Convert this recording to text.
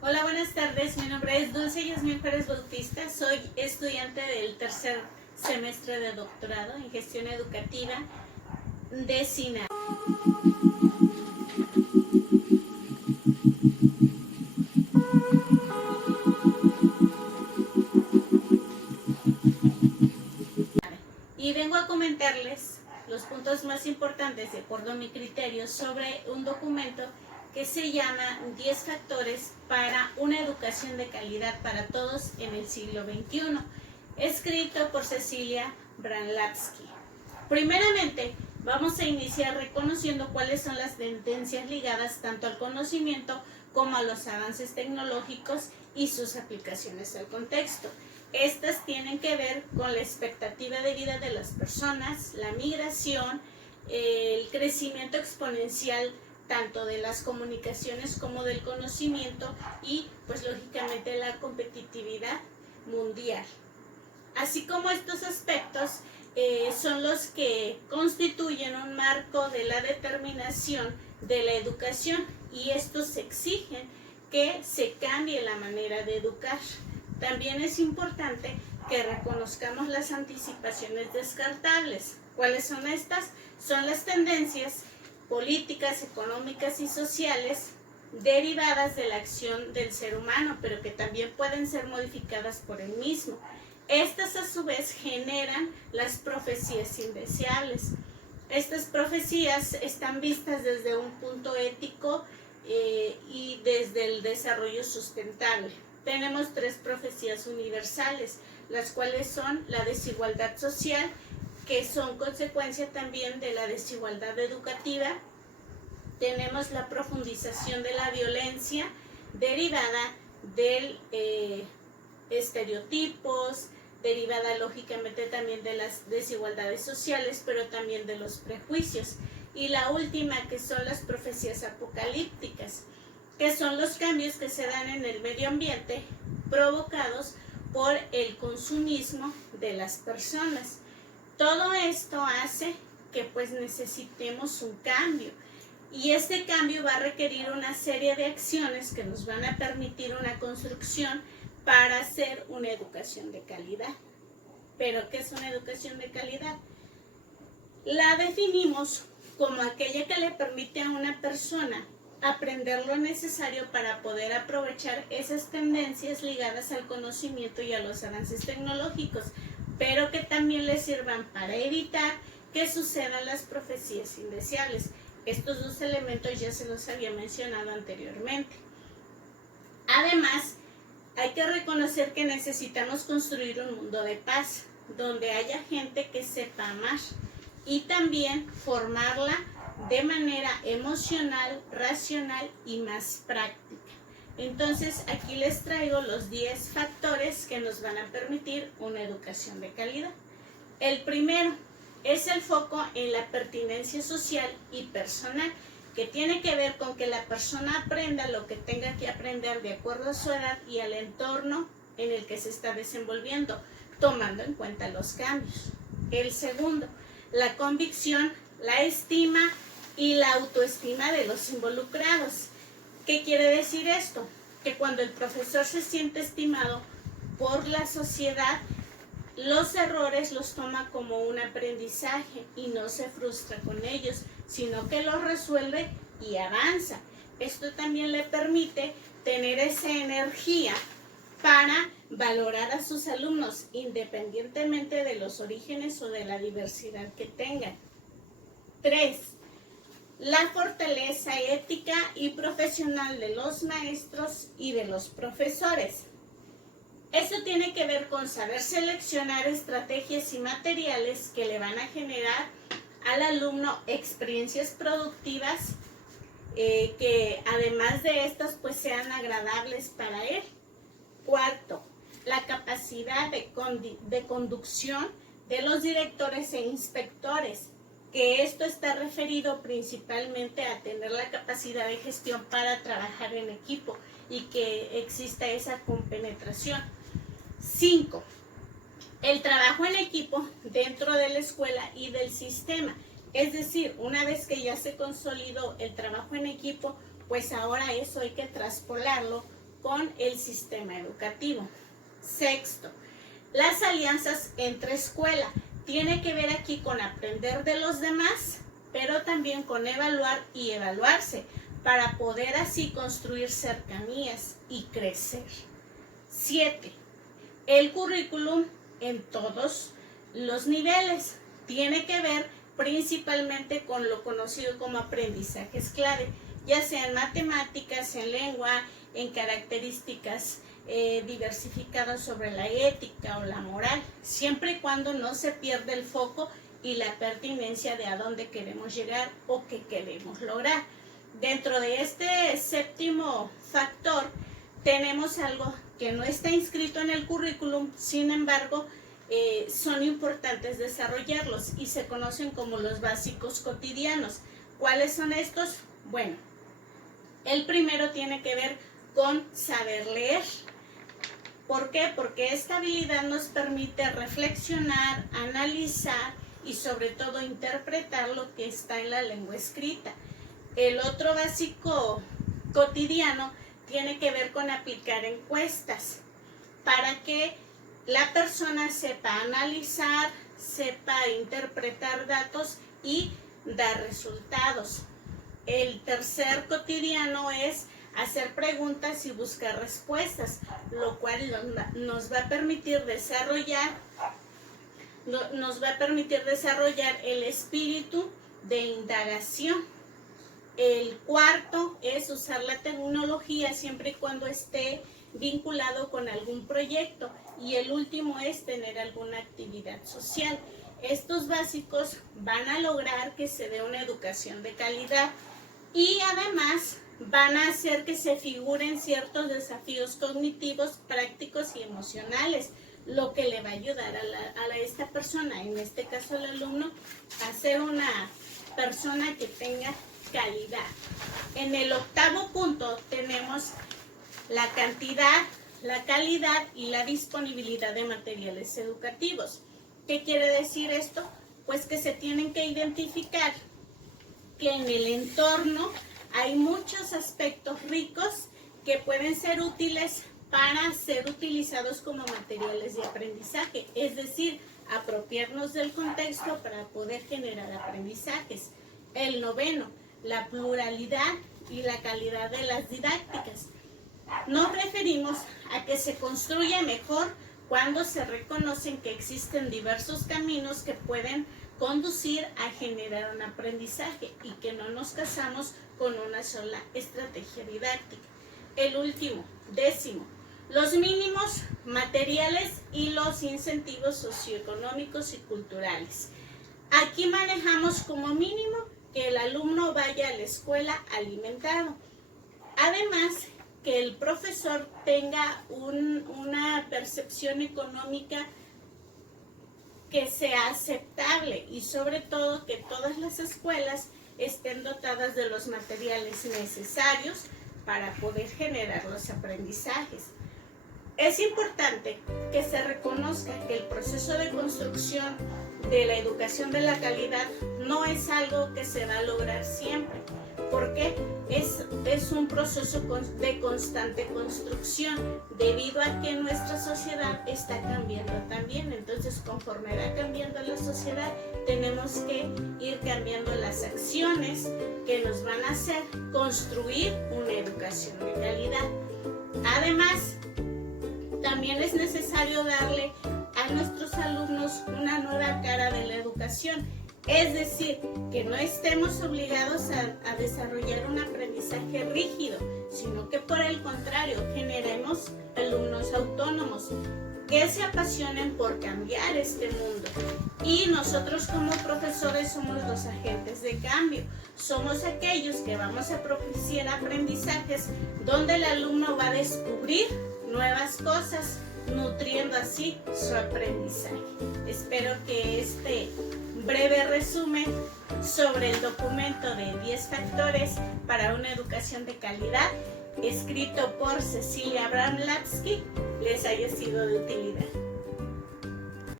Hola, buenas tardes. Mi nombre es Dulce Yasmín Pérez Bautista. Soy estudiante del tercer semestre de doctorado en gestión educativa de SINA. Y vengo a comentarles los puntos más importantes, de acuerdo a mi criterio, sobre un documento que se llama 10 factores para una educación de calidad para todos en el siglo XXI, escrito por Cecilia Branislav. Primeramente, vamos a iniciar reconociendo cuáles son las tendencias ligadas tanto al conocimiento como a los avances tecnológicos y sus aplicaciones al contexto. Estas tienen que ver con la expectativa de vida de las personas, la migración, el crecimiento exponencial tanto de las comunicaciones como del conocimiento y, pues lógicamente, la competitividad mundial. Así como estos aspectos son los que constituyen un marco de la determinación de la educación, y estos exigen que se cambie la manera de educar. También es importante que reconozcamos las anticipaciones descartables. ¿Cuáles son estas? Son las tendencias políticas, económicas y sociales derivadas de la acción del ser humano, pero que también pueden ser modificadas por él mismo. Estas a su vez generan las profecías indeseables. Estas profecías están vistas desde un punto ético y desde el desarrollo sustentable. Tenemos 3 profecías universales, las cuales son la desigualdad social, que son consecuencia también de la desigualdad educativa. Tenemos la profundización de la violencia derivada del estereotipos, derivada lógicamente también de las desigualdades sociales, pero también de los prejuicios. Y la última, que son las profecías apocalípticas, que son los cambios que se dan en el medio ambiente provocados por el consumismo de las personas. Todo esto hace que pues necesitemos un cambio, y este cambio va a requerir una serie de acciones que nos van a permitir una construcción para hacer una educación de calidad. ¿Pero qué es una educación de calidad? La definimos como aquella que le permite a una persona aprender lo necesario para poder aprovechar esas tendencias ligadas al conocimiento y a los avances tecnológicos, pero que también le sirvan para evitar que sucedan las profecías indeseables. Estos 2 elementos ya se los había mencionado anteriormente. Además, hay que reconocer que necesitamos construir un mundo de paz, donde haya gente que sepa amar, y también formarla de manera emocional, racional y más práctica. Entonces, aquí les traigo los 10 factores que nos van a permitir una educación de calidad. El primero es el foco en la pertinencia social y personal, que tiene que ver con que la persona aprenda lo que tenga que aprender de acuerdo a su edad y al entorno en el que se está desenvolviendo, tomando en cuenta los cambios. El segundo, la convicción, la estima y la autoestima de los involucrados. ¿Qué quiere decir esto? Que cuando el profesor se siente estimado por la sociedad, los errores los toma como un aprendizaje y no se frustra con ellos, sino que los resuelve y avanza. Esto también le permite tener esa energía para valorar a sus alumnos, independientemente de los orígenes o de la diversidad que tengan. 3. La fortaleza ética y profesional de los maestros y de los profesores. Esto tiene que ver con saber seleccionar estrategias y materiales que le van a generar al alumno experiencias productivas que además de estas pues sean agradables para él. 4. La capacidad de conducción de los directores e inspectores, que esto está referido principalmente a tener la capacidad de gestión para trabajar en equipo y que exista esa compenetración. 5. El trabajo en equipo dentro de la escuela y del sistema. Es decir, una vez que ya se consolidó el trabajo en equipo, pues ahora eso hay que traspolarlo con el sistema educativo. Sexto, las alianzas entre escuela. Tiene que ver aquí con aprender de los demás, pero también con evaluar y evaluarse para poder así construir cercanías y crecer. 7. El currículum en todos los niveles tiene que ver principalmente con lo conocido como aprendizajes clave, ya sea en matemáticas, en lengua, en características diversificadas sobre la ética o la moral, siempre y cuando no se pierda el foco y la pertinencia de a dónde queremos llegar o qué queremos lograr. Dentro de este séptimo factor tenemos algo que no está inscrito en el currículum, sin embargo, son importantes desarrollarlos y se conocen como los básicos cotidianos. ¿Cuáles son estos? Bueno, el primero tiene que ver con saber leer. ¿Por qué? Porque esta habilidad nos permite reflexionar, analizar y sobre todo interpretar lo que está en la lengua escrita. El otro básico cotidiano tiene que ver con aplicar encuestas para que la persona sepa analizar, sepa interpretar datos y dar resultados. El tercer cotidiano es hacer preguntas y buscar respuestas, lo cual nos va a permitir desarrollar el espíritu de indagación. El cuarto es usar la tecnología siempre y cuando esté vinculado con algún proyecto. Y el último es tener alguna actividad social. Estos básicos van a lograr que se dé una educación de calidad y además van a hacer que se figuren ciertos desafíos cognitivos, prácticos y emocionales, lo que le va a ayudar a esta persona, en este caso al alumno, a ser una persona que tenga calidad. En el octavo punto tenemos la cantidad, la calidad y la disponibilidad de materiales educativos. ¿Qué quiere decir esto? Pues que se tienen que identificar que en el entorno hay muchos aspectos ricos que pueden ser útiles para ser utilizados como materiales de aprendizaje, es decir, apropiarnos del contexto para poder generar aprendizajes. El noveno, la pluralidad y la calidad de las didácticas. Nos referimos a que se construye mejor cuando se reconocen que existen diversos caminos que pueden conducir a generar un aprendizaje y que no nos casamos con una sola estrategia didáctica. El último, décimo, los mínimos materiales y los incentivos socioeconómicos y culturales. Aquí manejamos como mínimo que el alumno vaya a la escuela alimentado. Además, que el profesor tenga una percepción económica que sea aceptable y sobre todo que todas las escuelas estén dotadas de los materiales necesarios para poder generar los aprendizajes. Es importante que se reconozca que el proceso de construcción de la educación de la calidad no es algo que se va a lograr siempre, porque es un proceso de constante construcción debido a que nuestra sociedad está cambiando también. Entonces, conforme va cambiando la sociedad, tenemos que ir cambiando las acciones que nos van a hacer construir una educación de calidad. Además, también es necesario darle a nuestros alumnos una nueva cara de la educación. Es decir, que no estemos obligados a desarrollar un aprendizaje rígido, sino que por el contrario, generemos alumnos autónomos que se apasionen por cambiar este mundo. Y nosotros como profesores somos los agentes de cambio. Somos aquellos que vamos a propiciar aprendizajes donde el alumno va a descubrir nuevas cosas, nutriendo así su aprendizaje. Espero que este breve resumen sobre el documento de 10 factores para una educación de calidad, escrito por Cecilia Bramlatsky, les haya sido de utilidad.